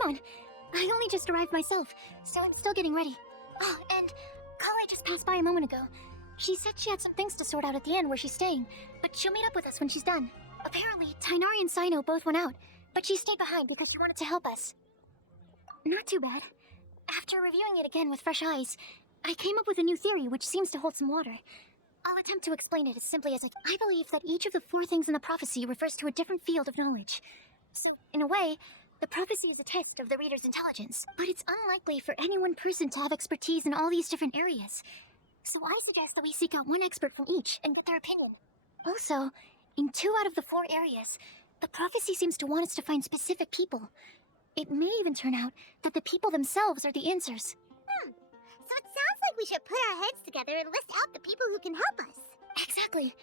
come on. I only just arrived myself, so I'm still getting ready. Oh, and Kali just passed by a moment ago. She said she had some things to sort out at the inn where she's staying, but she'll meet up with us when she's done. Apparently, Tainari and Sino both went out, but she stayed behind because she wanted to help us. Not too bad. After reviewing it again with fresh eyes, I came up with a new theory which seems to hold some water. I'll attempt to explain it as simply as I believe that each of the 4 things in the prophecy refers to a different field of knowledge. So, in a way, the prophecy is a test of the reader's intelligence, but it's unlikely for any one person to have expertise in all these different areas. So I suggest that we seek out one expert from each and get their opinion. Also, in 2 out of the 4 areas, the prophecy seems to want us to find specific people. It may even turn out that the people themselves are the answers. So it sounds like we should put our heads together and list out the people who can help us. Exactly.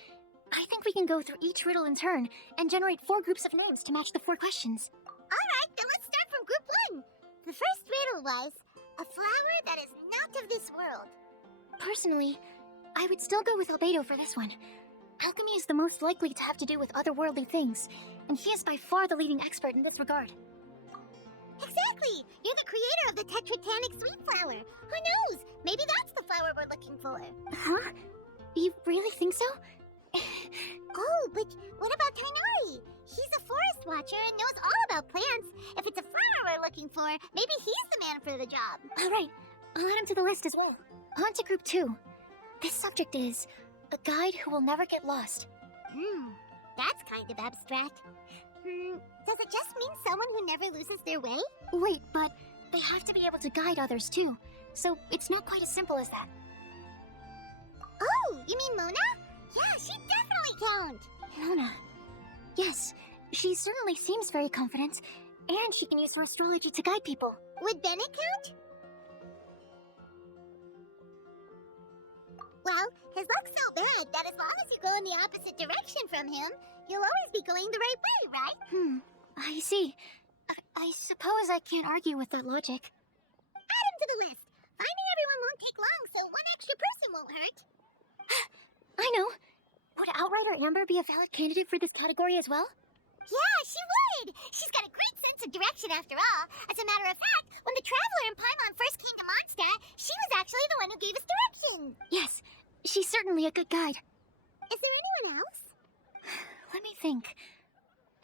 I think we can go through each riddle in turn and generate 4 groups of names to match the 4 questions. Alright, then let's start from group 1. The first riddle was, a flower that is not of this world. Personally, I would still go with Albedo for this one. Alchemy is the most likely to have to do with otherworldly things, and he is by far the leading expert in this regard. Exactly! You're the creator of the Tetratanic sweet flower. Who knows? Maybe that's the flower we're looking for. Huh? You really think so? Oh, but what about Tainari? He's a forest watcher and knows all about plants. If it's a flower we're looking for, maybe he's the man for the job. Alright, I'll add him to the list as well. On to group 2. This subject is a guide who will never get lost. That's kind of abstract. Does it just mean someone who never loses their way? Wait, but they have to be able to guide others too, so it's not quite as simple as that. Oh, you mean Mona? Yeah, she definitely counts. Mona. Yes, she certainly seems very confident, and she can use her astrology to guide people. Would Bennett count? Well, his luck's so bad that as long as you go in the opposite direction from him, you'll always be going the right way, right? I see. I suppose I can't argue with that logic. Add him to the list. Finding everyone won't take long, so one extra person won't hurt. I know. Would Outrider Amber be a valid candidate for this category as well? Yeah, she would! She's got a great sense of direction after all. As a matter of fact, when the Traveler and Paimon first came to Mondstadt, she was actually the one who gave us direction. Yes, she's certainly a good guide. Is there anyone else? Let me think.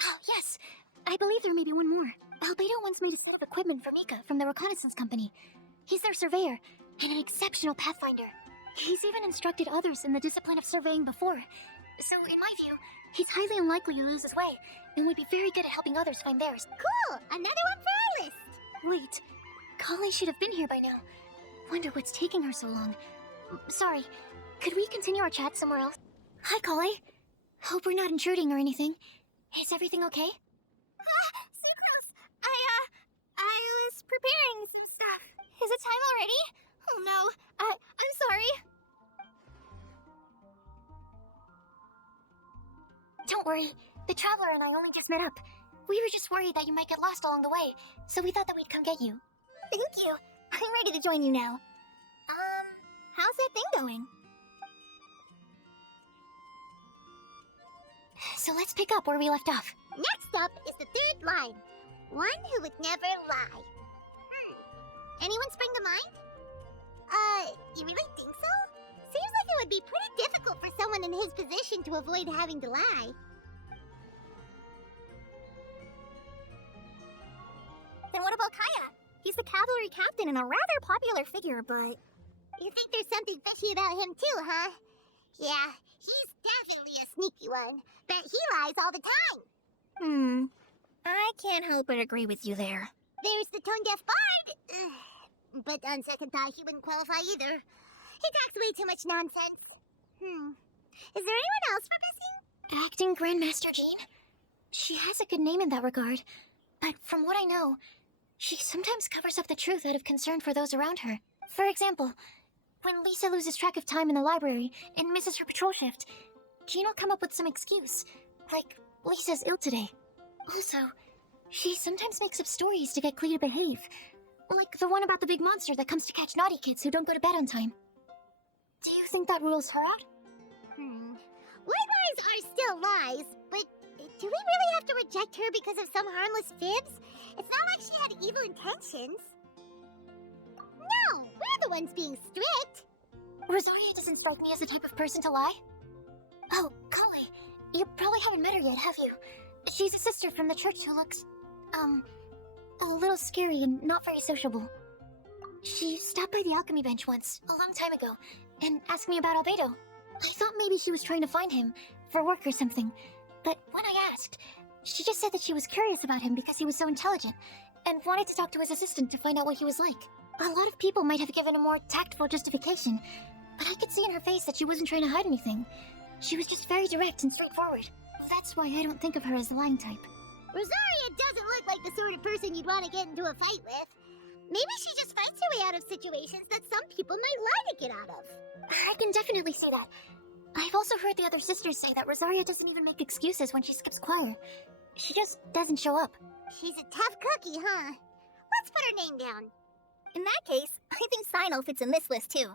Oh, yes. I believe there may be one more. Albedo once made a set of equipment for Mika from the reconnaissance company. He's their surveyor, and an exceptional pathfinder. He's even instructed others in the discipline of surveying before. So, in my view, he's highly unlikely to lose his way, and would be very good at helping others find theirs. Cool! Another one for our list! Wait, Kali should have been here by now. Wonder what's taking her so long. Sorry, could we continue our chat somewhere else? Hi, Kali. Hope we're not intruding or anything. Is everything okay? So close! I was preparing some stuff. Is it time already? Oh no, I'm sorry. Don't worry, the Traveler and I only just met up. We were just worried that you might get lost along the way, so we thought that we'd come get you. Thank you. I'm ready to join you now. How's that thing going? So let's pick up where we left off. Next up is the 3rd line. One who would never lie. Anyone spring to mind? You really think so? Seems like it would be pretty difficult for someone in his position to avoid having to lie. Then what about Kaya? He's the cavalry captain and a rather popular figure, but... You think there's something fishy about him too, huh? Yeah, he's definitely a sneaky one. Bet he lies all the time. I can't help but agree with you there. There's the tone-deaf bard! But on second thought, he wouldn't qualify either. He talks way too much nonsense. Is there anyone else we're missing? Acting Grandmaster Jean? She has a good name in that regard, but from what I know, she sometimes covers up the truth out of concern for those around her. For example, when Lisa loses track of time in the library and misses her patrol shift, Jean will come up with some excuse, like Lisa's ill today. Also, she sometimes makes up stories to get Clea to behave, like the one about the big monster that comes to catch naughty kids who don't go to bed on time. Do you think that rules her out? White lies are still lies, but do we really have to reject her because of some harmless fibs? It's not like she had evil intentions. No, we're the ones being strict. Rosaria doesn't strike me as the type of person to lie. Oh, Kali, you probably haven't met her yet, have you? She's a sister from the church who looks, a little scary and not very sociable. She stopped by the alchemy bench once, a long time ago, and asked me about Albedo. I thought maybe she was trying to find him, for work or something. But when I asked, she just said that she was curious about him because he was so intelligent, and wanted to talk to his assistant to find out what he was like. A lot of people might have given a more tactful justification, but I could see in her face that she wasn't trying to hide anything. She was just very direct and straightforward. That's why I don't think of her as the lying type. Rosaria doesn't look like the sort of person you'd want to get into a fight with. Maybe she just fights her way out of situations that some people might lie to get out of. I can definitely see that. I've also heard the other sisters say that Rosaria doesn't even make excuses when she skips choir. She just doesn't show up. She's a tough cookie, huh? Let's put her name down. In that case, I think Sinal fits in this list too.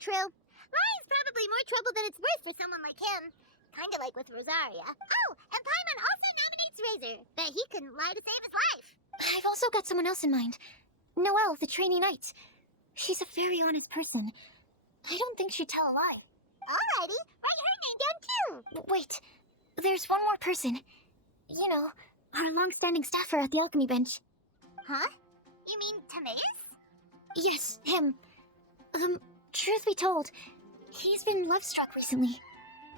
True. Lying's probably more trouble than it's worth for someone like him. Kinda like with Rosaria. Oh, and Paimon also nominates Razor, but he couldn't lie to save his life. I've also got someone else in mind. Noelle, the trainee knight. She's a very honest person. I don't think she'd tell a lie. Alrighty, write her name down too. Wait, there's one more person. You know, our long-standing staffer at the alchemy bench. Huh? You mean Timaeus? Yes, him. Truth be told, he's been love-struck recently.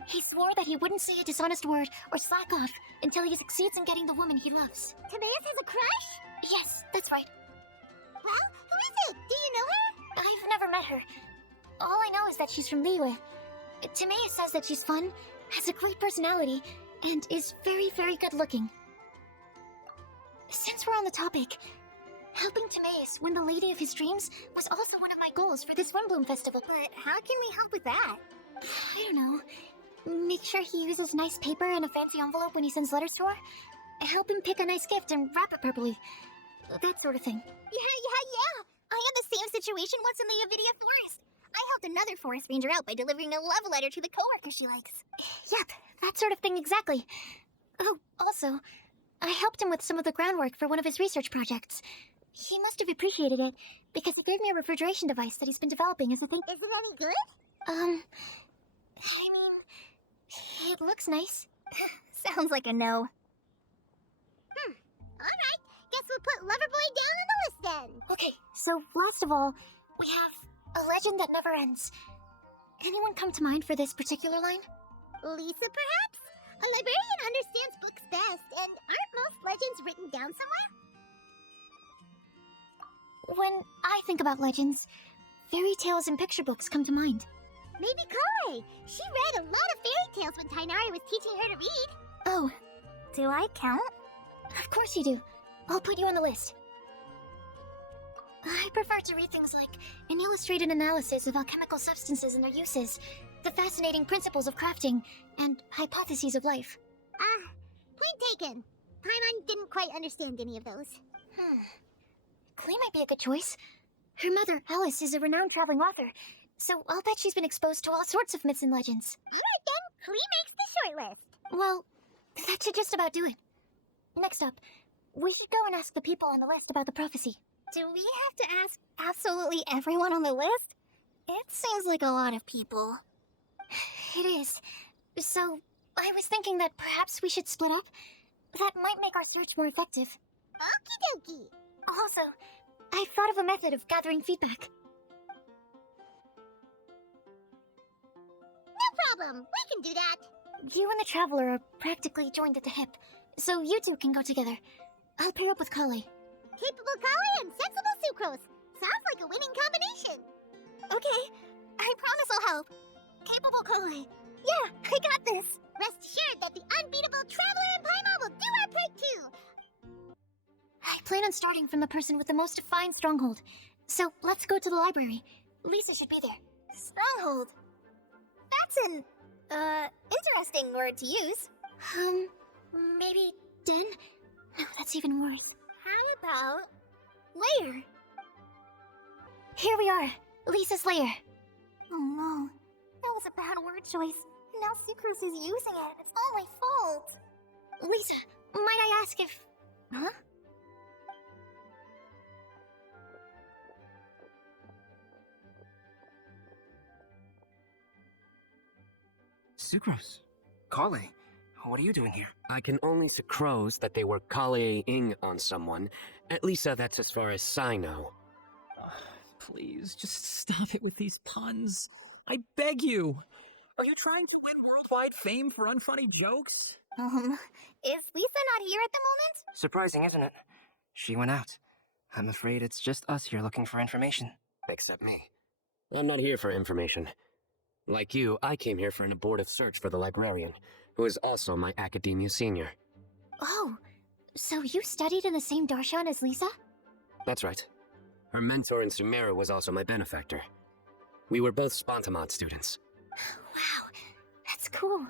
He swore that he wouldn't say a dishonest word or slack off until he succeeds in getting the woman he loves. Timaeus has a crush? Yes, that's right. Well, who is it? Do you know her? I've never met her. All I know is that she's from Liyue. Timaeus says that she's fun, has a great personality, and is very, very good looking. Since we're on the topic, helping Timaeus win the lady of his dreams was also one of my goals for this Windblume festival. But how can we help with that? I don't know. Make sure he uses nice paper and a fancy envelope when he sends letters to her. Help him pick a nice gift and wrap it properly. That sort of thing. Yeah. I had the same situation once in the Avidia Forest. I helped another forest ranger out by delivering a love letter to the coworker she likes. Yep, that sort of thing exactly. Oh, also, I helped him with some of the groundwork for one of his research projects. He must have appreciated it, because he gave me a refrigeration device that he's been developing as a thing. Is it any good? I mean, it looks nice. Sounds like a no. Alright, guess we'll put Loverboy down on the list then. Okay, so last of all, we have a legend that never ends. Anyone come to mind for this particular line? Lisa, perhaps? A librarian understands books best, and aren't most legends written down somewhere? When I think about legends, fairy tales and picture books come to mind. Maybe Kai. She read a lot of fairy tales when Tainari was teaching her to read. Oh, Do I count? of course you do. I'll put you on the list. I prefer to read things like an illustrated analysis of alchemical substances and their uses, the fascinating principles of crafting, and hypotheses of life. Point taken. Paimon didn't quite understand any of those. Klee might be a good choice. Her mother, Alice, is a renowned traveling author, so I'll bet she's been exposed to all sorts of myths and legends. Alright then, Klee makes the short list. Well, that should just about do it. Next up, we should go and ask the people on the list about the prophecy. Do we have to ask absolutely everyone on the list? It seems like a lot of people. It is. So, I was thinking that perhaps we should split up. That might make our search more effective. Okie dokie. Also, I've thought of a method of gathering feedback. No problem, we can do that. You and the Traveler are practically joined at the hip, so you two can go together. I'll pair up with Kali. Capable Kali and sensible Sucrose. Sounds like a winning combination. Okay, I promise I'll help. Capable Kali. Yeah, I got this. Rest assured that the unbeatable Traveler and Paimon will do our part too. I plan on starting from the person with the most defined stronghold. So let's go to the library. Lisa should be there. Stronghold. That's an, interesting word to use. Maybe den? No, that's even worse. How about lair? Here we are, Lisa's lair. Oh no, that was a bad word choice. Now Sucrose is using it. It's all my fault. Lisa, might I ask if Huh? Sucrose. Kale, what are you doing here? I can only sucrose that they were Kale-ing on someone. At least that's as far as I know. Please, just stop it with these puns. I beg you. Are you trying to win worldwide fame for unfunny jokes? Is Lisa not here at the moment? Surprising, isn't it? She went out. I'm afraid it's just us here looking for information. Except me. I'm not here for information. Like you, I came here for an abortive search for the librarian, who is also my academia senior. Oh, so you studied in the same darshan as Lisa? That's right. Her mentor in Sumeru was also my benefactor. We were both Spontamod students. Wow, that's cool.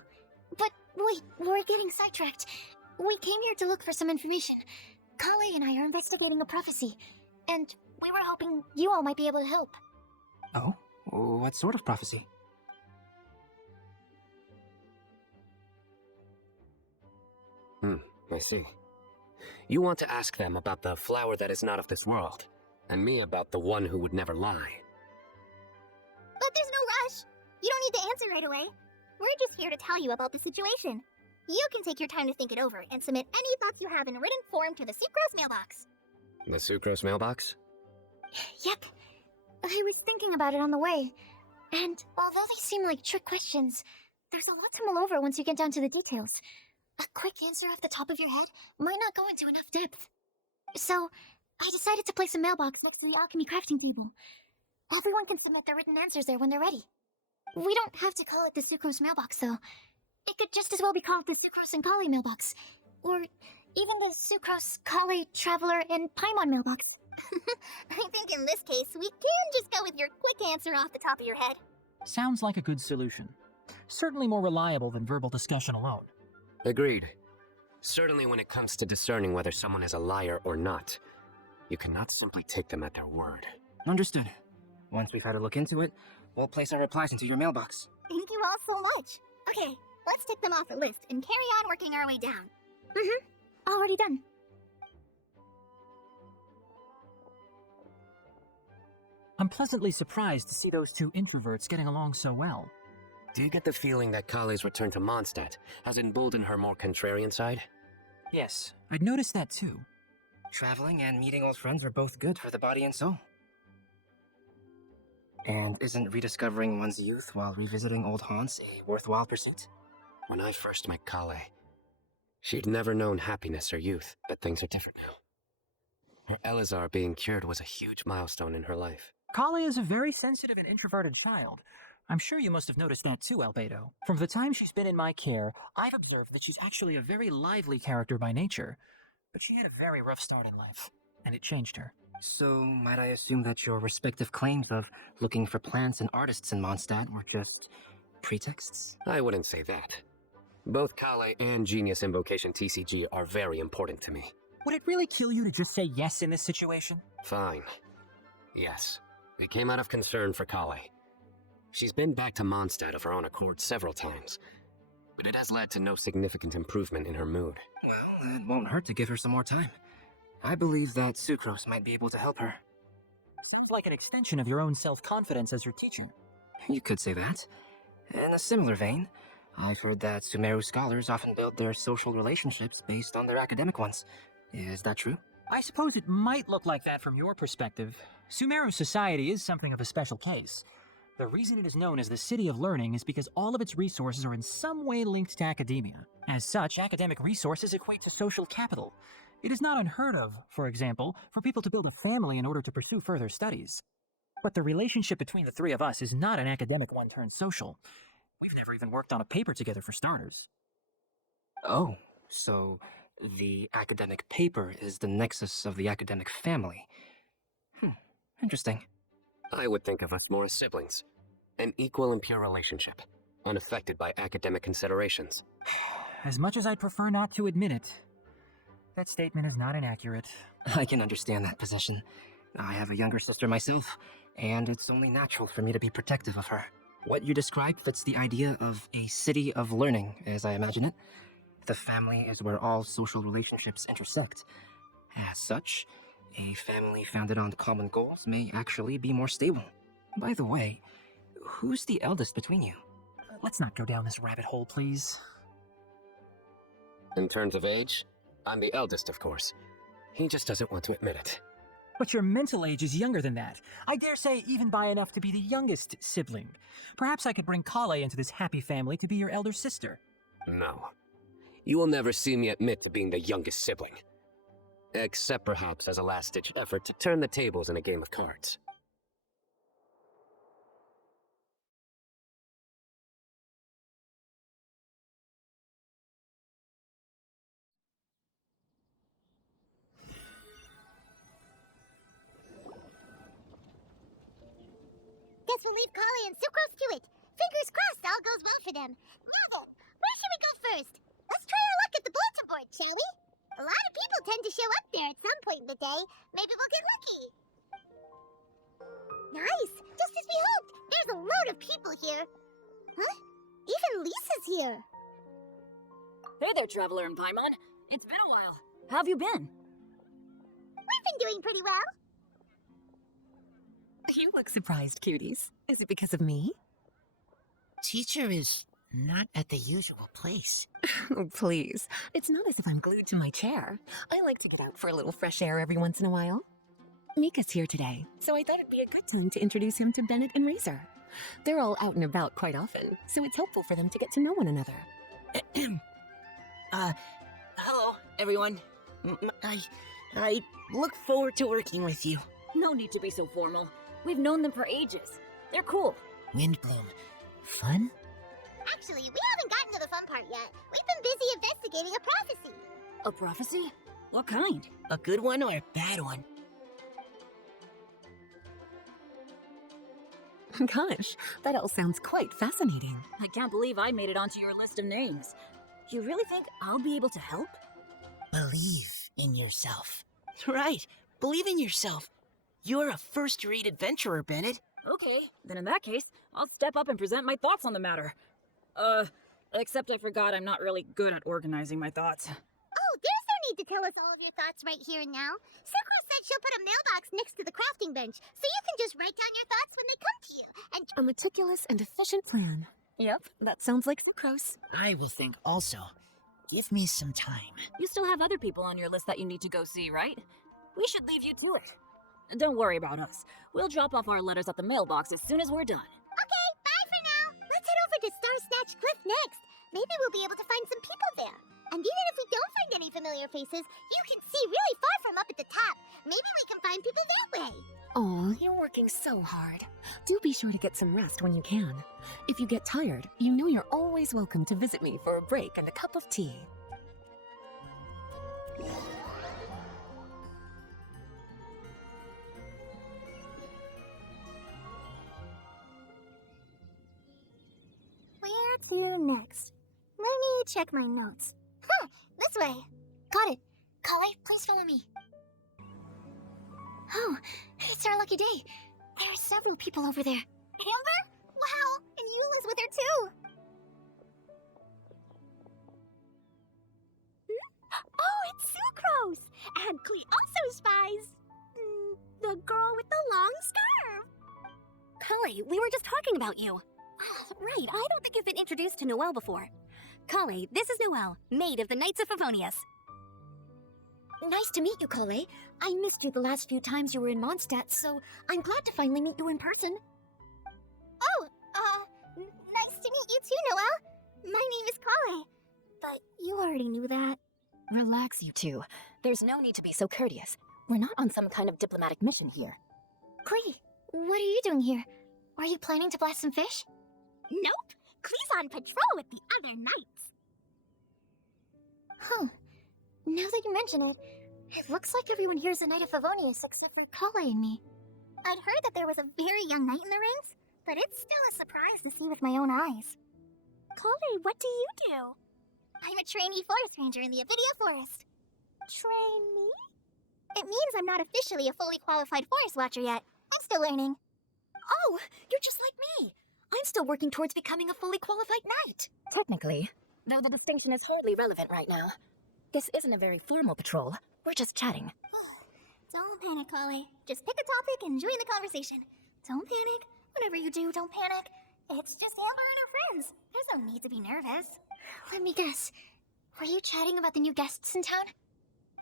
But wait, we're getting sidetracked. We came here to look for some information. Kale and I are investigating a prophecy, and we were hoping you all might be able to help. Oh? What sort of prophecy? I see. You want to ask them about the flower that is not of this world, and me about the one who would never lie. But there's no rush. You don't need to answer right away. We're just here to tell you about the situation. You can take your time to think it over and submit any thoughts you have in written form to the Sucrose mailbox. The Sucrose mailbox? Yep. I was thinking about it on the way. And although they seem like trick questions, there's a lot to mull over once you get down to the details. A quick answer off the top of your head might not go into enough depth. So, I decided to place a mailbox next to the alchemy crafting table. Everyone can submit their written answers there when they're ready. We don't have to call it the Sucrose mailbox, though. It could just as well be called the Sucrose and Kale mailbox. Or even the Sucrose, Kale, Traveler, and Paimon mailbox. I think in this case, we can just go with your quick answer off the top of your head. Sounds like a good solution. Certainly more reliable than verbal discussion alone. Agreed. Certainly when it comes to discerning whether someone is a liar or not, you cannot simply take them at their word. Understood. Once we've had a look into it, we'll place our replies into your mailbox. Thank you all so much. Okay, let's tick them off the list and carry on working our way down. Already done. I'm pleasantly surprised to see those two introverts getting along so well. Do you get the feeling that Kale's return to Mondstadt has emboldened her more contrarian side? Yes, I'd noticed that too. Traveling and meeting old friends are both good for the body and soul. And isn't rediscovering one's youth while revisiting old haunts a worthwhile pursuit? When I first met Kale, she'd never known happiness or youth, but things are different now. Her Elazar being cured was a huge milestone in her life. Kale is a very sensitive and introverted child. I'm sure you must have noticed that too, Albedo. From the time she's been in my care, I've observed that she's actually a very lively character by nature. But she had a very rough start in life, and it changed her. So, might I assume that your respective claims of looking for plants and artists in Mondstadt were just pretexts? I wouldn't say that. Both Kale and Genius Invocation TCG are very important to me. Would it really kill you to just say yes in this situation? Fine. Yes. It came out of concern for Kale. She's been back to Mondstadt of her own accord several times, but it has led to no significant improvement in her mood. Well, it won't hurt to give her some more time. I believe that Sucrose might be able to help her. Seems like an extension of your own self-confidence as you're teaching. You could say that. In a similar vein, I've heard that Sumeru scholars often build their social relationships based on their academic ones. Is that true? I suppose it might look like that from your perspective. Sumeru society is something of a special case. The reason it is known as the City of Learning is because all of its resources are in some way linked to academia. As such, academic resources equate to social capital. It is not unheard of, for example, for people to build a family in order to pursue further studies. But the relationship between the three of us is not an academic one turned social. We've never even worked on a paper together for starters. Oh, so the academic paper is the nexus of the academic family. Interesting. I would think of us more as siblings. An equal and pure relationship, unaffected by academic considerations. As much as I'd prefer not to admit it, that statement is not inaccurate. I can understand that position. I have a younger sister myself, and it's only natural for me to be protective of her. What you described fits the idea of a city of learning, as I imagine it. The family is where all social relationships intersect, As such, a family founded on common goals may actually be more stable. By the way, who's the eldest between you? Let's not go down this rabbit hole, please. In terms of age, I'm the eldest, of course. He just doesn't want to admit it. But your mental age is younger than that. I dare say even by enough to be the youngest sibling. Perhaps I could bring Kale into this happy family to be your elder sister. No. You will never see me admit to being the youngest sibling. Except perhaps as a last-ditch effort to turn the tables in a game of cards. Guess we'll leave Kale and Sucrose to it. Fingers crossed all goes well for them. Now then, where should we go first? Let's try our luck at the bulletin board, shall we? A lot of people tend to show up there at some point in the day. Maybe we'll get lucky. Nice! Just as we hoped! There's a load of people here. Huh? Even Lisa's here. Hey there, Traveler and Paimon. It's been a while. How have you been? We've been doing pretty well. You look surprised, cuties. Is it because of me? Teacher is not at the usual place. Oh, please. It's not as if I'm glued to my chair. I like to get out for a little fresh air every once in a while. Mika's here today, so I thought it'd be a good time to introduce him to Bennett and Razor. They're all out and about quite often, so it's helpful for them to get to know one another. Hello, everyone. I look forward to working with you. No need to be so formal. We've known them for ages. They're cool. Windblume. Fun? Actually, we haven't gotten to the fun part yet. We've been busy investigating a prophecy. A prophecy? What kind? A good one or a bad one? Gosh, that all sounds quite fascinating. I can't believe I made it onto your list of names. You really think I'll be able to help? Believe in yourself. Right, believe in yourself. You're a first-rate adventurer, Bennett. Okay, then in that case, I'll step up and present my thoughts on the matter. Except I forgot I'm not really good at organizing my thoughts. Oh, there's no need to tell us all of your thoughts right here and now. Sakura said she'll put a mailbox next to the crafting bench, so you can just write down your thoughts when they come to you. And A meticulous and efficient plan. Yep, that sounds like sucrose. I will think also. Give me some time. You still have other people on your list that you need to go see, right? We should leave you to it. Don't worry about us. We'll drop off our letters at the mailbox as soon as we're done. okay, bye for now. Let's head over to Star Snatch Cliff next. Maybe we'll be able to find some people there. And even if we don't find any familiar faces, you can see really far from up at the top. Maybe we can find people that way. Oh, you're working so hard. Do be sure to get some rest when you can. If you get tired, you know you're always welcome to visit me for a break and a cup of tea. Where to next? Let me check my notes. This way. Got it. Kale, please follow me. Oh, it's our lucky day. There are several people over there. Amber? Wow, and Eula's with her too. Oh, it's Sucrose! And Klee also spies the girl with the long scarf. Kale, we were just talking about you. Right, I don't think you've been introduced to Noelle before. Kale, this is Noelle, maid of the Knights of Favonius. Nice to meet you, Kale. I missed you the last few times you were in Mondstadt, so I'm glad to finally meet you in person. Oh, nice to meet you too, Noelle. My name is Kale. But you already knew that. Relax, you two. There's no need to be so courteous. We're not on some kind of diplomatic mission here. Klee, what are you doing here? Are you planning to blast some fish? Nope. Klee's on patrol with the other knights. Huh. Now that you mention it, it looks like everyone here is a Knight of Favonius except for Kale and me. I'd heard that there was a very young knight in the ranks, but it's still a surprise to see with my own eyes. Kale, what do you do? I'm a trainee forest ranger in the Avidia Forest. Trainee? It means I'm not officially a fully qualified forest watcher yet. I'm still learning. Oh, you're just like me. I'm still working towards becoming a fully qualified knight. Technically, though the distinction is hardly relevant right now. This isn't a very formal patrol. We're just chatting. Don't panic, Kali. Just pick a topic and join the conversation. Don't panic. Whatever you do, don't panic. It's just Amber and her friends. There's no need to be nervous. Let me guess. Were you chatting about the new guests in town?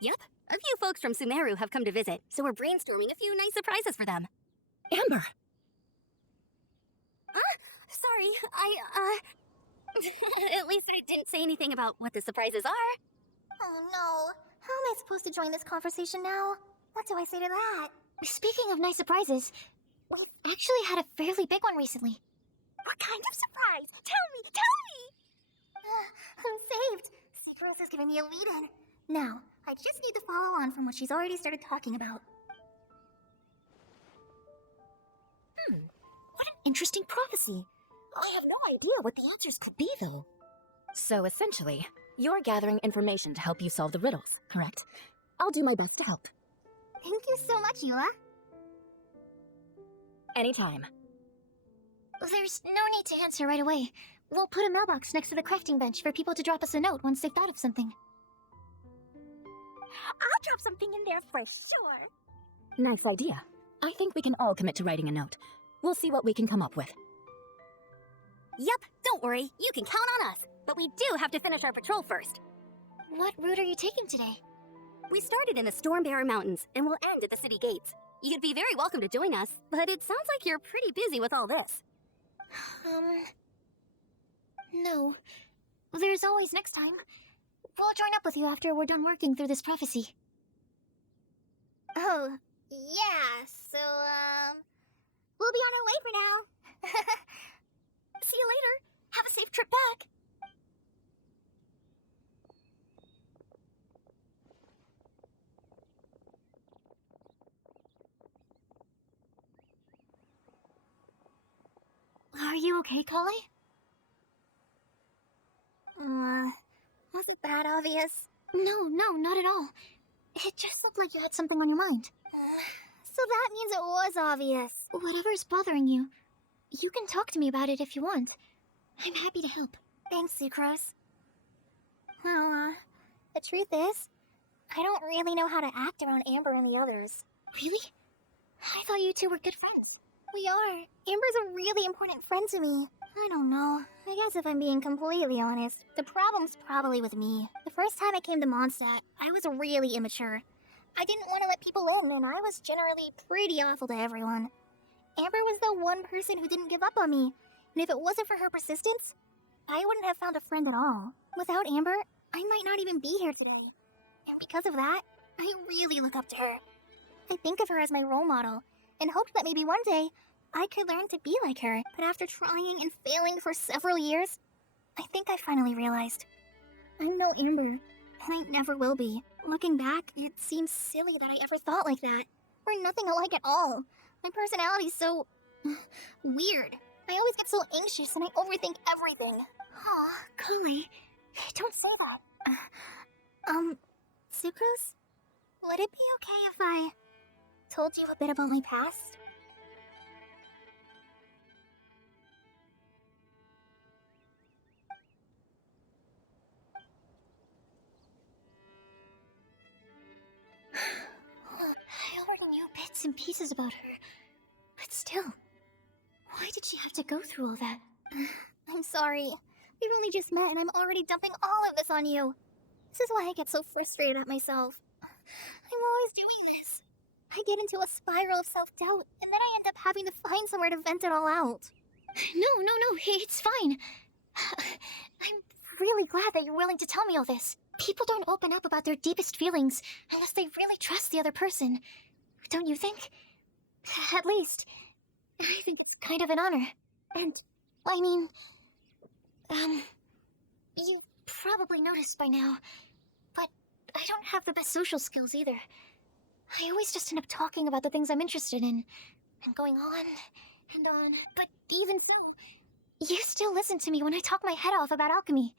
Yep. A few folks from Sumeru have come to visit, so we're brainstorming a few nice surprises for them. Amber! Sorry, At least I didn't say anything about what the surprises are. Oh no. How am I supposed to join this conversation now? What do I say to that? Speaking of nice surprises, we've actually had a fairly big one recently. What kind of surprise? Tell me! I'm saved. Secrets is giving me a lead-in. Now, I just need to follow on from what she's already started talking about. What an interesting prophecy. I have no idea what the answers could be, though. So essentially, you're gathering information to help you solve the riddles, correct? I'll do my best to help. Thank you so much, Eula. Anytime. There's no need to answer right away. We'll put a mailbox next to the crafting bench for people to drop us a note once they've thought of something. I'll drop something in there for sure. Nice idea. I think we can all commit to writing a note. We'll see what we can come up with. Yep, don't worry, you can count on us. But we do have to finish our patrol first. What route are you taking today? We started in the Stormbearer Mountains, and we'll end at the city gates. You'd be very welcome to join us, but it sounds like you're pretty busy with all this. No. There's always next time. We'll join up with you after we're done working through this prophecy. Oh, yeah, so, we'll be on our way for now. See you later. Have a safe trip back. Are you okay, Kali? Wasn't that obvious? No, not at all. It just looked like you had something on your mind. So that means it was obvious. Whatever's bothering you, you can talk to me about it if you want. I'm happy to help. Thanks, Sucrose. Well, the truth is, I don't really know how to act around Amber and the others. Really? I thought you two were good friends. We are. Amber's a really important friend to me. I don't know. I guess if I'm being completely honest, the problem's probably with me. The first time I came to Mondstadt, I was really immature. I didn't want to let people in, and I was generally pretty awful to everyone. Amber was the one person who didn't give up on me, and if it wasn't for her persistence, I wouldn't have found a friend at all. Without Amber, I might not even be here today. And because of that, I really look up to her. I think of her as my role model, and hoped that maybe one day I could learn to be like her. But after trying and failing for several years, I think I finally realized I'm no Amber, and I never will be. Looking back, it seems silly that I ever thought like that. We're nothing alike at all. My personality's so weird. I always get so anxious and I overthink everything. Aw, Kali, don't say that. Sucrose? Would it be okay if I told you a bit about my past? I already knew bits and pieces about her. But still, why did she have to go through all that? I'm sorry. We've only just met and I'm already dumping all of this on you. This is why I get so frustrated at myself. I'm always doing this. I get into a spiral of self-doubt, and then I end up having to find somewhere to vent it all out. No, it's fine. I'm really glad that you're willing to tell me all this. People don't open up about their deepest feelings unless they really trust the other person. Don't you think? At least, I think it's kind of an honor. And, I mean, you probably noticed by now, but I don't have the best social skills either. I always just end up talking about the things I'm interested in, and going on and on. But even so, you still listen to me when I talk my head off about alchemy.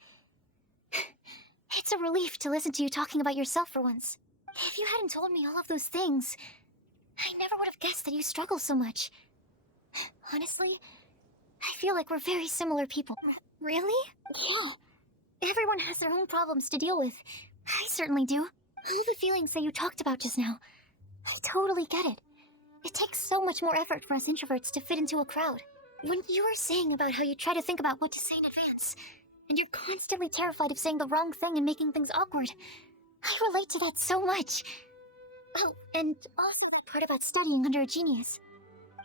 It's a relief to listen to you talking about yourself for once. If you hadn't told me all of those things, I never would have guessed that you struggle so much. Honestly, I feel like we're very similar people. Really? Yeah. Everyone has their own problems to deal with. I certainly do. All the feelings that you talked about just now. I totally get it. It takes so much more effort for us introverts to fit into a crowd. When you were saying about how you try to think about what to say in advance, and you're constantly terrified of saying the wrong thing and making things awkward, I relate to that so much. Oh, and also that part about studying under a genius.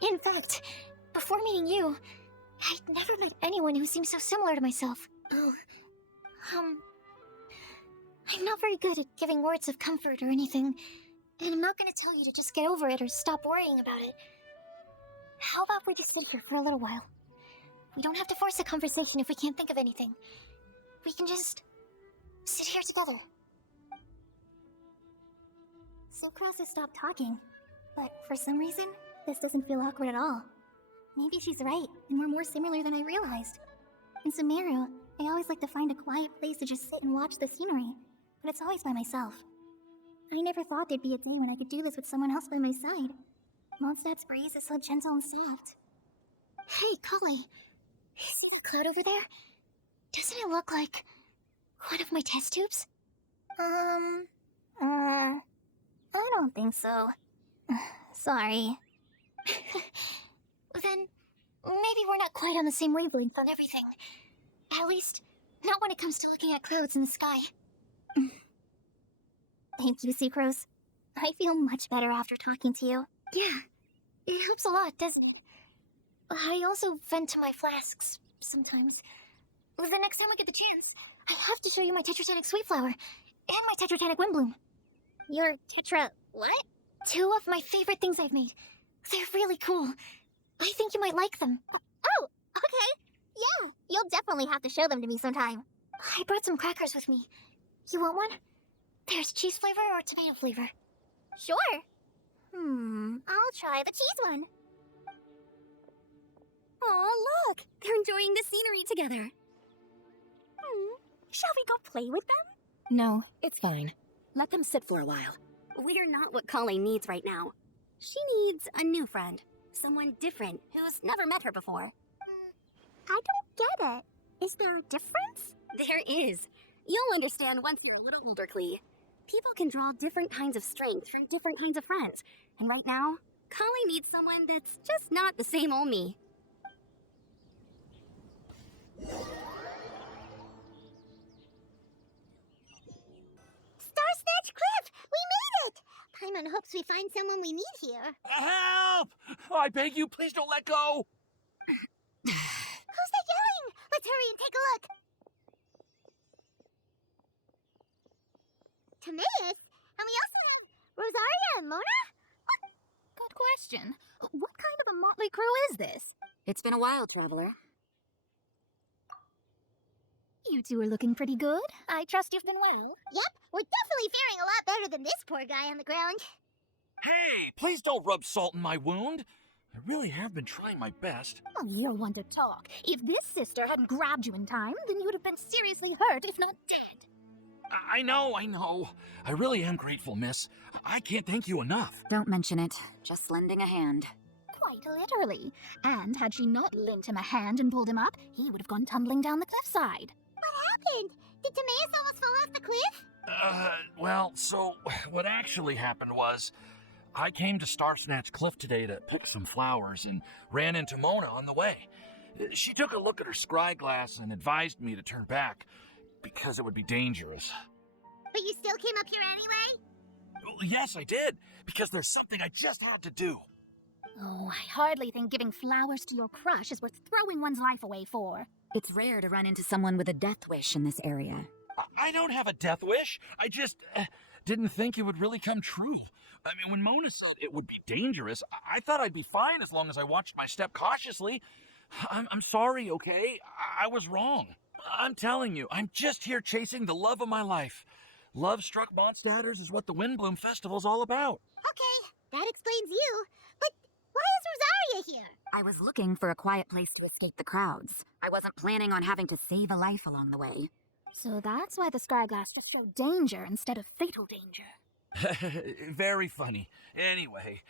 In fact, before meeting you, I'd never met anyone who seemed so similar to myself. Oh, I'm not very good at giving words of comfort or anything, and I'm not gonna tell you to just get over it or stop worrying about it. How about we just sit here for a little while? We don't have to force a conversation if we can't think of anything. We can just sit here together. Sucrose has stopped talking, but for some reason, this doesn't feel awkward at all. Maybe she's right, and we're more similar than I realized. In Sumeru, I always like to find a quiet place to just sit and watch the scenery, but it's always by myself. I never thought there'd be a day when I could do this with someone else by my side. Mondstadt's breeze is so gentle and soft. Hey, Cully. Is the cloud over there? Doesn't it look like one of my test tubes? I don't think so. Sorry. Then maybe we're not quite on the same wavelength on everything. At least, not when it comes to looking at clouds in the sky. Thank you, Sucrose. I feel much better after talking to you. Yeah, it helps a lot, doesn't it? I also vent to my flasks sometimes. The next time we get the chance, I have to show you my Tetratanic Sweet Flower and my Tetratanic Windblume. Your Tetra... what? 2 of my favorite things I've made. They're really cool. I think you might like them. Oh, okay. Yeah, you'll definitely have to show them to me sometime. I brought some crackers with me. You want one? There's cheese flavor or tomato flavor. Sure. I'll try the cheese one. Oh, look! They're enjoying the scenery together. Shall we go play with them? No, it's fine. Let them sit for a while. We're not what Colleen needs right now. She needs a new friend. Someone different who's never met her before. I don't get it. Is there a difference? There is. You'll understand once you're a little older, Klee. People can draw different kinds of strength from different kinds of friends. And right now, Colleen needs someone that's just not the same old me. Starsnatch Cliff! We made it! Paimon hopes we find someone we need here. Help! I beg you, please don't let go! Who's that yelling? Let's hurry and take a look. Timaeus? And we also have Rosaria and Mona? Good question. What kind of a motley crew is this? It's been a while, Traveler. You two are looking pretty good. I trust you've been well. Yep, we're definitely faring a lot better than this poor guy on the ground. Hey, please don't rub salt in my wound. I really have been trying my best. Oh, you're one to talk. If this sister hadn't grabbed you in time, then you would have been seriously hurt, if not dead. I know. I really am grateful, miss. I can't thank you enough. Don't mention it. Just lending a hand. Quite literally. And had she not lent him a hand and pulled him up, he would have gone tumbling down the cliffside. What happened? Did Timaeus almost fall off the cliff? Well, so what actually happened was I came to Starsnatch Cliff today to pick some flowers and ran into Mona on the way. She took a look at her scry glass and advised me to turn back because it would be dangerous. But you still came up here anyway? Well, yes, I did, because there's something I just had to do. Oh, I hardly think giving flowers to your crush is worth throwing one's life away for. It's rare to run into someone with a death wish in this area. I don't have a death wish. I just didn't think it would really come true. I mean, when Mona said it would be dangerous, I thought I'd be fine as long as I watched my step cautiously. I'm sorry, okay? I was wrong. I'm telling you, I'm just here chasing the love of my life. Love-struck Mondstadters is what the Windblume Festival's all about. Okay, that explains you. But why is Rosaria here? I was looking for a quiet place to escape the crowds. I wasn't planning on having to save a life along the way. So that's why the Scryglass just showed danger instead of fatal danger. Very funny. Anyway,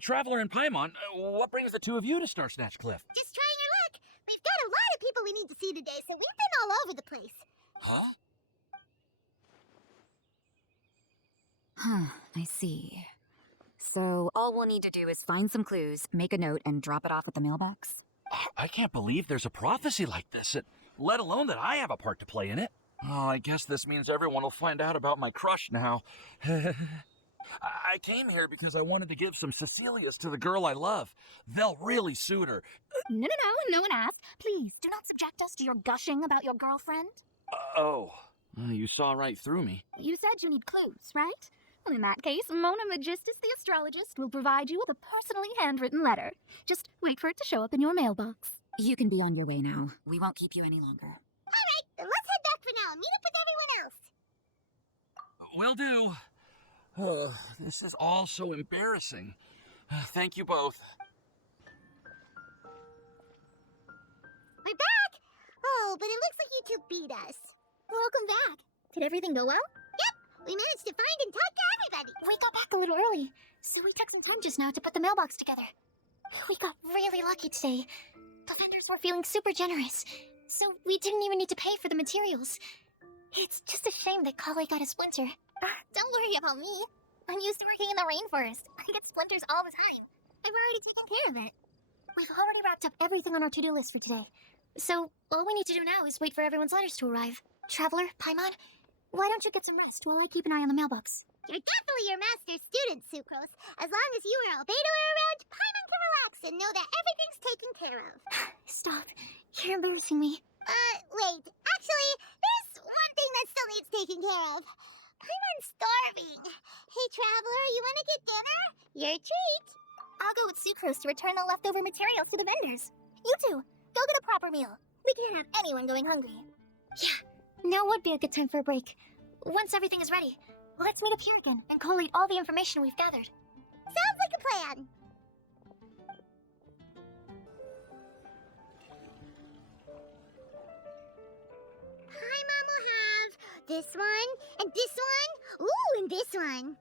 Traveler and Paimon, what brings the two of you to Starsnatch Cliff? Just trying your luck. We've got a lot of people we need to see today, so we've been all over the place. Huh? I see. So all we'll need to do is find some clues, make a note, and drop it off at the mailbox. I can't believe there's a prophecy like this, let alone that I have a part to play in it. Oh, I guess this means everyone will find out about my crush now. I came here because I wanted to give some Cecilias to the girl I love. They'll really suit her. No one asked. Please, do not subject us to your gushing about your girlfriend. You saw right through me. You said you need clues, right? Well, in that case, Mona Magistus the astrologist will provide you with a personally handwritten letter. Just wait for it to show up in your mailbox. You can be on your way now. We won't keep you any longer. Alright, then let's head back for now and meet up with everyone else. Will do. This is all so embarrassing. Thank you both. We're back! Oh, but it looks like you two beat us. Welcome back. Did everything go well? Yep, we managed to find and talk to everybody. We got back a little early, so we took some time just now to put the mailbox together. We got really lucky today. The vendors were feeling super generous, so we didn't even need to pay for the materials. It's just a shame that Kali got a splinter. Don't worry about me. I'm used to working in the rainforest. I get splinters all the time. I've already taken care of it. We've already wrapped up everything on our to-do list for today. So all we need to do now is wait for everyone's letters to arrive. Traveler, Paimon, why don't you get some rest while I keep an eye on the mailbox? You're definitely your master's student, Sucrose. As long as you and Albedo are around, Paimon can relax and know that everything's taken care of. Stop. You're embarrassing me. Wait. Actually, there's one thing that still needs taking care of. Paimon's starving. Hey, Traveler, you want to get dinner? Your treat. I'll go with Sucrose to return the leftover materials to the vendors. You two, go get a proper meal. We can't have anyone going hungry. Yeah, now would be a good time for a break. Once everything is ready, let's meet up here again and collate all the information we've gathered. Sounds like a plan. Paimon will have this one, and this one, ooh, and this one.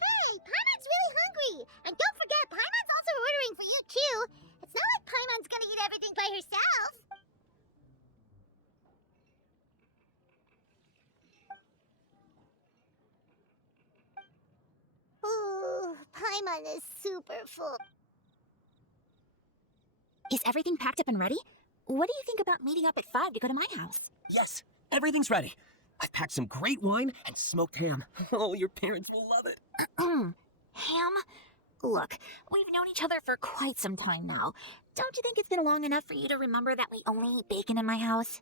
Hey, Paimon's really hungry! And don't forget, Paimon's also ordering for you, too. It's not like Paimon's gonna eat everything by herself. Ooh, Paimon is super full. Is everything packed up and ready? What do you think about meeting up at 5 to go to my house? Yes, everything's ready. I've packed some great wine and smoked ham. Oh, your parents will love it. Ham? Look, we've known each other for quite some time now. Don't you think it's been long enough for you to remember that we only eat bacon in my house?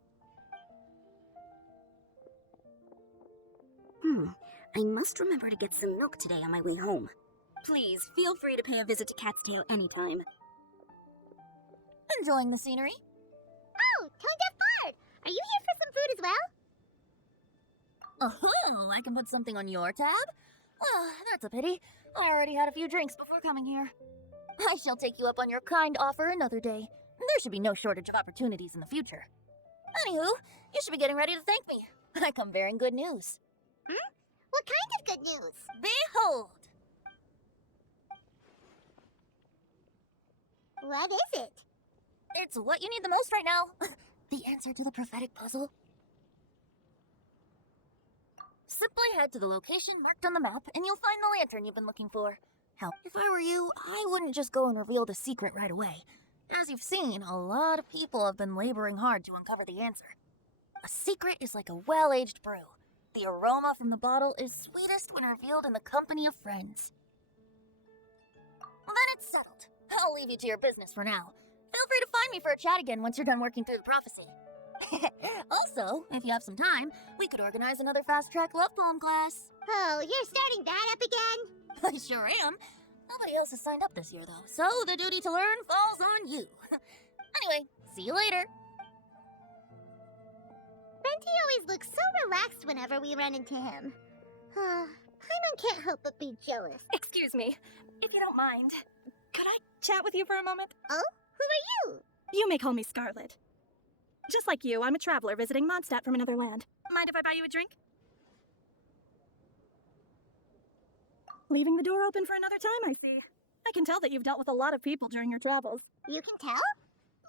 I must remember to get some milk today on my way home. Please, feel free to pay a visit to Cat's Tail anytime. Enjoying the scenery? Oh, Tone Deaf Bard! Are you here for some food as well? Oh, I can put something on your tab? Oh, that's a pity. I already had a few drinks before coming here. I shall take you up on your kind offer another day. There should be no shortage of opportunities in the future. Anywho, you should be getting ready to thank me. I come bearing good news. What kind of good news? Behold! What is it? It's what you need the most right now. The answer to the prophetic puzzle. Simply head to the location marked on the map, and you'll find the lantern you've been looking for. Hell, if I were you, I wouldn't just go and reveal the secret right away. As you've seen, a lot of people have been laboring hard to uncover the answer. A secret is like a well-aged brew. The aroma from the bottle is sweetest when revealed in the company of friends. Then it's settled. I'll leave you to your business for now. Feel free to find me for a chat again once you're done working through the prophecy. Also, if you have some time, we could organize another fast-track love poem class. Oh, you're starting that up again? I sure am. Nobody else has signed up this year, though, so the duty to learn falls on you. Anyway, see you later. Venti always looks so relaxed whenever we run into him. Paimon can't help but be jealous. Excuse me, if you don't mind. Could I chat with you for a moment? Oh? Who are you? You may call me Scarlet. Just like you, I'm a traveler visiting Mondstadt from another land. Mind if I buy you a drink? Leaving the door open for another time, I see. I can tell that you've dealt with a lot of people during your travels. You can tell?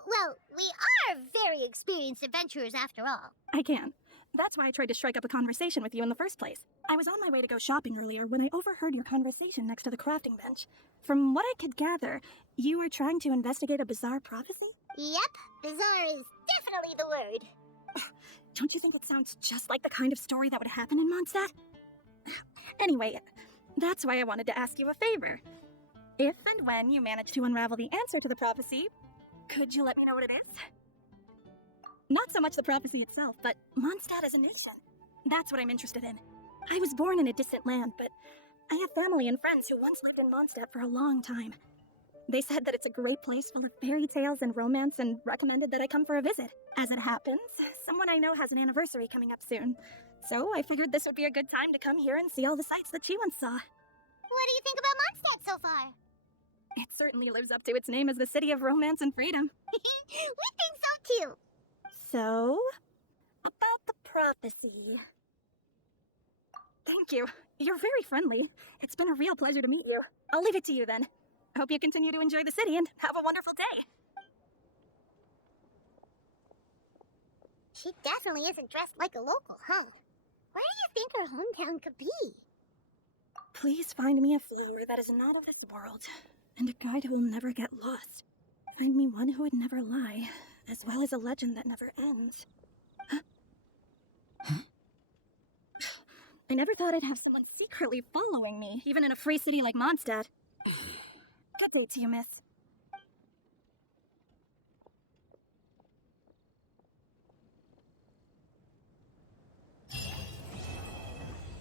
Well, we are very experienced adventurers after all. I can. That's why I tried to strike up a conversation with you in the first place. I was on my way to go shopping earlier when I overheard your conversation next to the crafting bench. From what I could gather, you were trying to investigate a bizarre prophecy? Yep, bizarre is definitely the word. Don't you think it sounds just like the kind of story that would happen in Mondstadt? Anyway, that's why I wanted to ask you a favor. If and when you manage to unravel the answer to the prophecy, could you let me know what it is? Not so much the prophecy itself, but Mondstadt as a nation. That's what I'm interested in. I was born in a distant land, but I have family and friends who once lived in Mondstadt for a long time. They said that it's a great place full of fairy tales and romance and recommended that I come for a visit. As it happens, someone I know has an anniversary coming up soon. So I figured this would be a good time to come here and see all the sights that she once saw. What do you think about Mondstadt so far? It certainly lives up to its name as the city of romance and freedom. We think so too. So, about the prophecy. Thank you. You're very friendly. It's been a real pleasure to meet you. I'll leave it to you then. I hope you continue to enjoy the city and have a wonderful day. She definitely isn't dressed like a local, huh? Where do you think her hometown could be? Please find me a flower that is not of this world, and a guide who will never get lost. Find me one who would never lie, as well as a legend that never ends. I never thought I'd have someone secretly following me, even in a free city like Mondstadt. Good day to you, miss.